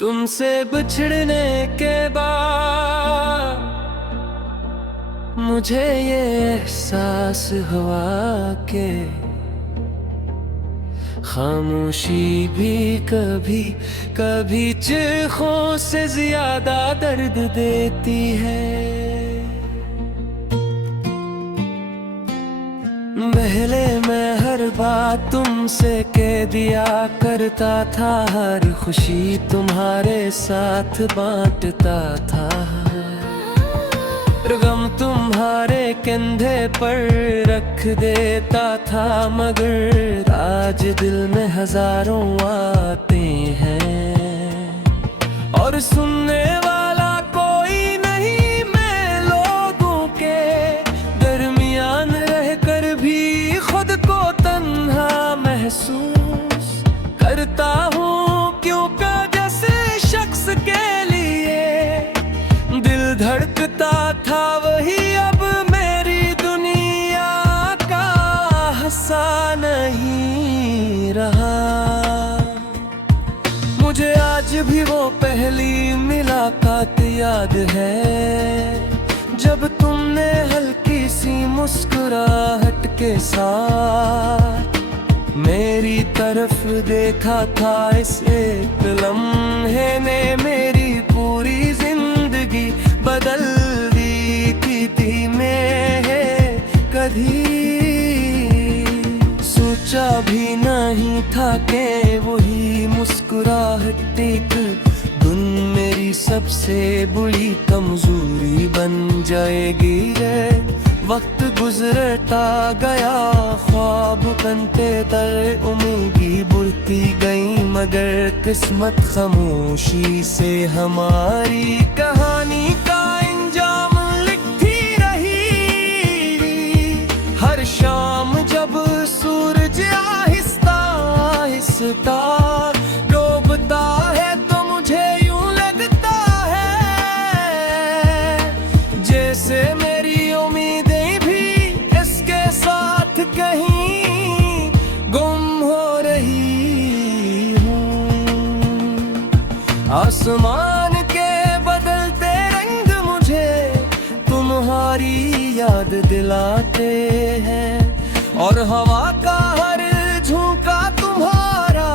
तुमसे बिछड़ने के बाद मुझे ये एहसास हुआ कि खामोशी भी कभी कभी चीखों से ज्यादा दर्द देती है। पहले मैं हर बात तुमसे कह दिया करता था, हर खुशी तुम्हारे साथ बांटता था, गम तुम्हारे कंधे पर रख देता था। मगर आज दिल में हजारों आते हैं और सुनने वाला कोई नहीं। मैं लोगों के दरमियान रहकर भी खुद को तन्हा महसूस करता हूँ। क्यों का जैसे शख्स के लिए दिल धड़कता था, वही अब मेरी दुनिया का हिस्सा नहीं रहा। मुझे आज भी वो पहली मुलाकात याद है, जब तुमने हल्की सी मुस्कुराहट के साथ मेरी तरफ देखा था। इस एक लम्हे ने मेरी पूरी जिंदगी बदल दी थी। मैं कभी सोचा भी नहीं था कि वही मुस्कुराहट एक दिन मेरी सबसे बड़ी कमजोरी बन जाएगी। वक्त गुजरता गया, ख्वाब बनते तर उम्मीदी बुढ़ती गई, मगर किस्मत खामोशी से हमारी कहानी का इंजाम लिखती रही। हर शाम जब सूरज आहिस्ता आहिस्ता डूबता है तो मुझे यूं लगता है जैसे मेरी उम्मीदें भी इसके साथ कहीं गुम हो रही हूँ। आसमान के बदलते रंग मुझे तुम्हारी याद दिलाते हैं, और हवा का हर झोंका तुम्हारा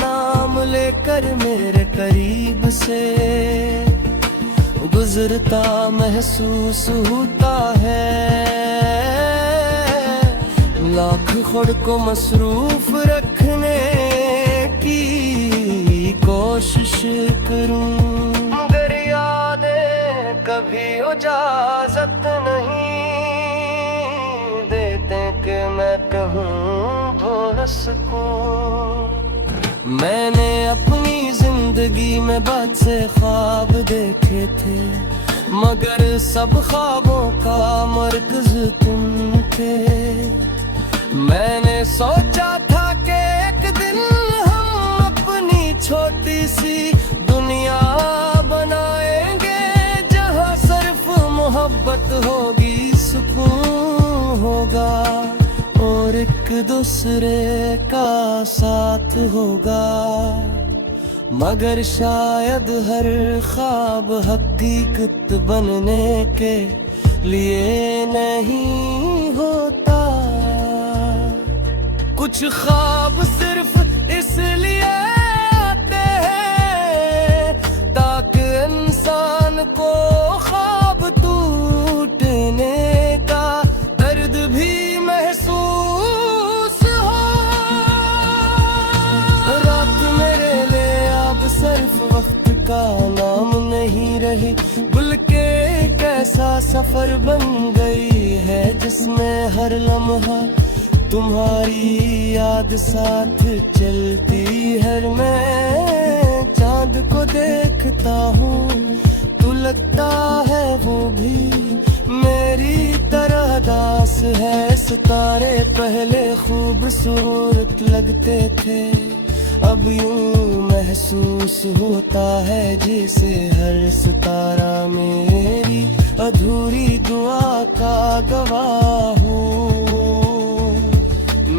नाम लेकर मेरे करीब से गुजरता महसूस होता है। लाख खुद को मसरूफ रखने की कोशिश करूं, मगर यादें कभी इजाजत नहीं देते कि मैं कहूँ भूल सकूं। मैंने अपनी जिंदगी में बहुत से ख्वाब देखे थे, मगर सब ख्वाबों का मरकज तुम थे। मैंने सोचा था कि एक दिन हम अपनी छोटी सी दुनिया बनाएंगे, जहाँ सिर्फ मोहब्बत होगी, सुकून होगा और एक दूसरे का साथ होगा। मगर शायद हर ख्वाब हकीकत बनने के लिए नहीं होता। कुछ ख्वाब सिर्फ इसलिए आते हैं ताकि इंसान को ख्वाब टूटने का दर्द भी महसूस हो। रात मेरे लिए अब सिर्फ वक्त का नाम नहीं रही, बल्कि एक ऐसा सफर बन गई है जिसमें हर लम्हा तुम्हारी याद साथ चलती है। मैं चांद को देखता हूँ तो लगता है वो भी मेरी तरह दास है। सितारे पहले खूबसूरत लगते थे, अब यूं महसूस होता है जैसे हर सितारा मेरी अधूरी दुआ का गवाह हो।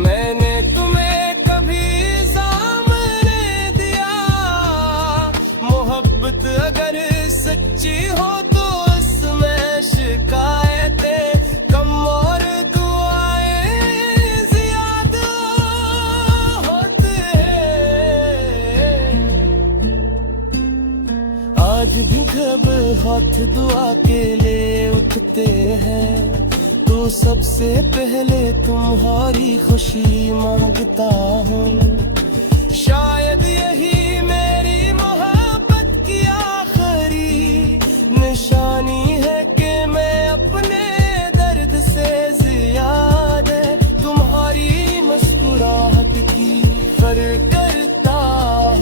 मैंने तुम्हें कभी सामने दिया आज भी जब हाथ दुआ के लिए उठते हैं तो सबसे पहले तुम्हारी खुशी मांगता हूँ। शायद यही मेरी मोहब्बत की आखिरी निशानी है कि मैं अपने दर्द से ज्यादा तुम्हारी मुस्कुराहट की कदर करता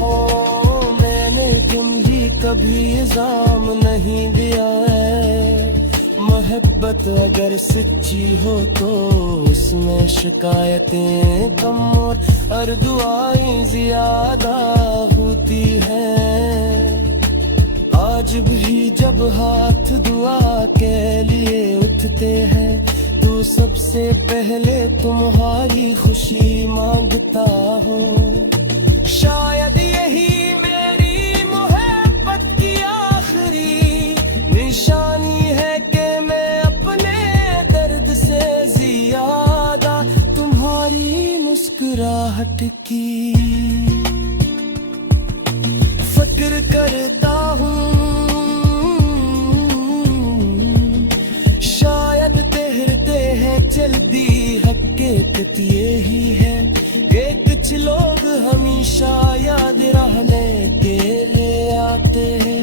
हूँ। मैंने तुम ही कभी इल्जाम नहीं दिया है, मोहब्बत अगर सच्ची हो तो इसमें शिकायतें कम और दुआएं ज्यादा होती हैं। आज भी जब हाथ दुआ के लिए उठते हैं तो सबसे पहले तुम्हारी खुशी मांगता हूँ। शायद यही मेरी मोहब्बत की आखिरी निशानी है कि मैं अपने दर्द से ज्यादा तुम्हारी मुस्कुराहट की फिक्र करता हूँ। शायद ठहरते हैं जल्दी हकीकत यही है कि कुछ लोग हमेशा याद रहने के लिए आते हैं,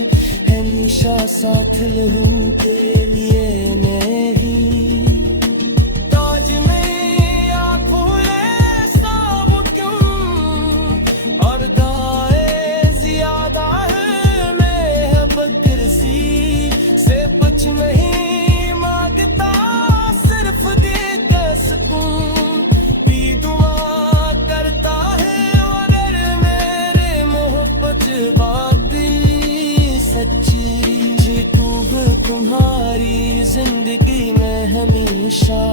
हमेशा साथ रहने के लिए नहीं। ताज में आँखों ऐसा वो क्यों और दाएं ज्यादा है, मैं बकर सी से कुछ नहीं मांगता, सिर्फ देकर सकूं भी दुआ करता है। अगर मेरे मोहब्बत बातिल सच्ची जी तू तुम्हारी जिंदगी में हमेशा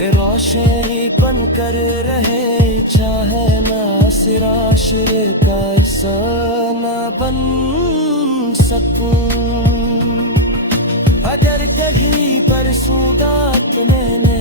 रोशनी बन कर रहे, चाहे ना सिराशर का हिस्सा ना बन सकूं। अगर कहीं पर सुगा तो मैंने